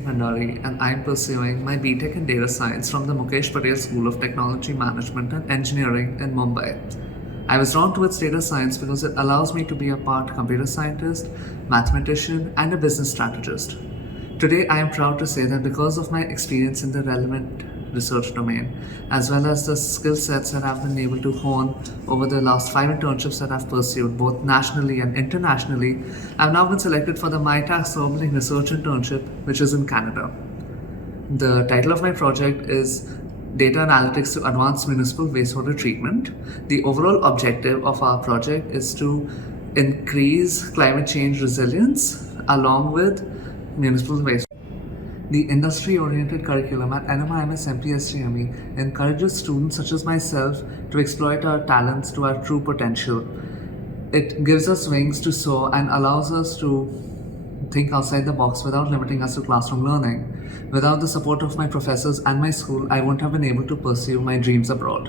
Bhandari, and I am pursuing my BTech in Data Science from the Mukesh Patel School of Technology Management and Engineering in Mumbai. I was drawn towards data science because it allows me to be a part computer scientist, mathematician, and a business strategist. Today, I am proud to say that because of my experience in the relevant research domain, as well as the skill sets that I've been able to hone over the last 5 internships that I've pursued, both nationally and internationally, I've now been selected for the MyTax Opening Research Internship, which is in Canada. The title of my project is Data Analytics to Advance Municipal Wastewater Treatment. The overall objective of our project is to increase climate change resilience along with municipal waste. The industry-oriented curriculum at NMIMS MPSTME encourages students such as myself to exploit our talents to our true potential. It gives us wings to soar and allows us to think outside the box without limiting us to classroom learning. Without the support of my professors and my school, I wouldn't have been able to pursue my dreams abroad.